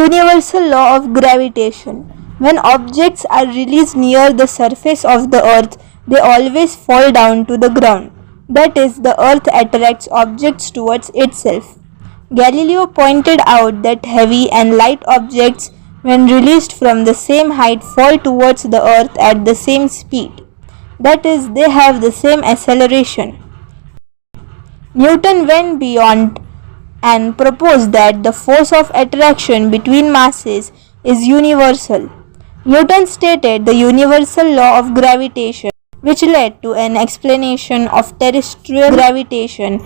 Universal law of gravitation. When objects are released near the surface of the earth, they always fall down to the ground. That is, the earth attracts objects towards itself. Galileo pointed out that heavy and light objects, when released from the same height, fall towards the earth at the same speed. That is, they have the same acceleration. Newton went beyond and proposed that the force of attraction between masses is universal. Newton stated the universal law of gravitation, which led to an explanation of terrestrial gravitation.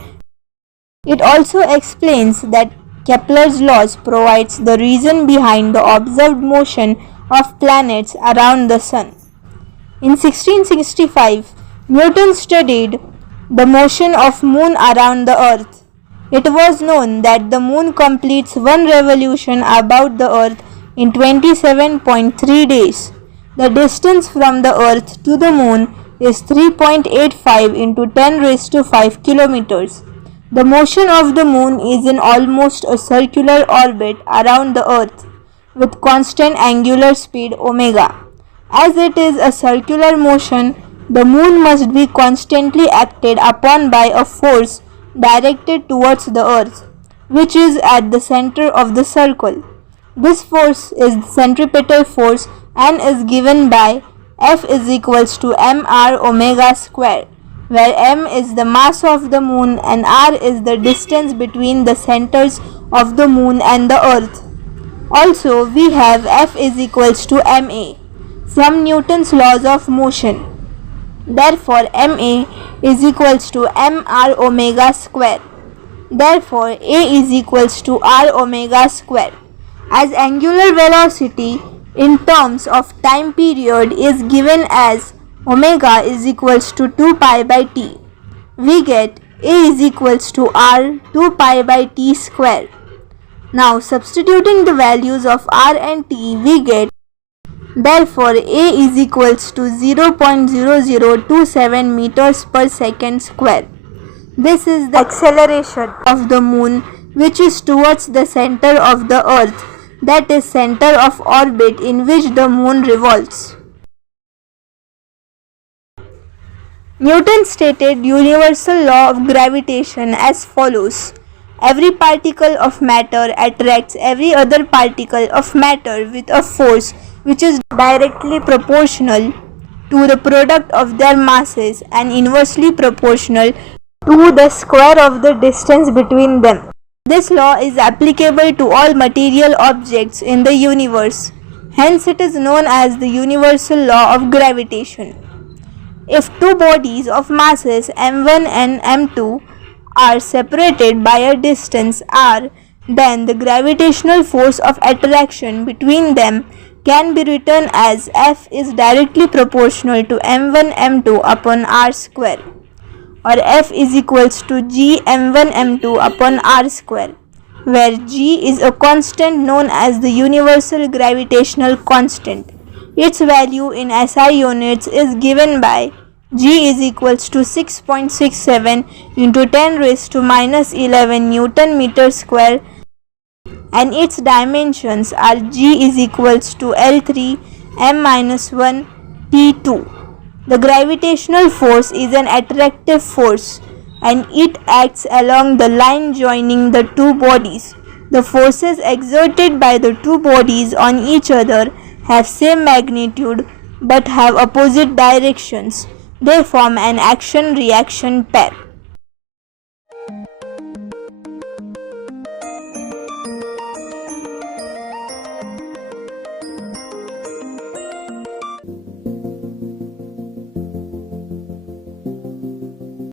It also explains that Kepler's laws provides the reason behind the observed motion of planets around the sun. In 1665, Newton studied the motion of moon around the earth. It was known that the moon completes one revolution about the earth in 27.3 days. The distance from the earth to the moon is 3.85 into 10 raised to 5 kilometers. The motion of the moon is in almost a circular orbit around the earth with constant angular speed omega. As it is a circular motion, the moon must be constantly acted upon by a force directed towards the earth, which is at the center of the circle. This force is the centripetal force and is given by F is equals to mr omega square, where m is the mass of the moon and r is the distance between the centers of the moon and the earth. Also, we have F is equals to ma from Newton's laws of motion. Therefore, ma is equals to mr omega square. Therefore, a is equals to r omega square. As angular velocity in terms of time period is given as omega is equals to 2 pi by t, we get a is equals to r 2 pi by t square. Now, substituting the values of r and t, we get therefore a is equals to 0.0027 meters per second square. This is the acceleration of the moon, which is towards the center of the earth, that is center of orbit in which the moon revolves. Newton stated universal law of gravitation as follows. Every particle of matter attracts every other particle of matter with a force which is directly proportional to the product of their masses and inversely proportional to the square of the distance between them. This law is applicable to all material objects in the universe. Hence, it is known as the universal law of gravitation. If two bodies of masses m1 and m2 are separated by a distance r, then the gravitational force of attraction between them can be written as F is directly proportional to m1 m2 upon r square, or F is equals to g m1 m2 upon r square, where g is a constant known as the universal gravitational constant. Its value in SI units is given by g is equals to 6.67 into 10 raised to minus 11 Newton meter square, and its dimensions are g is equals to L3 m minus 1 T2. The gravitational force is an attractive force and it acts along the line joining the two bodies. The forces exerted by the two bodies on each other have same magnitude but have opposite directions. They form an action-reaction pair.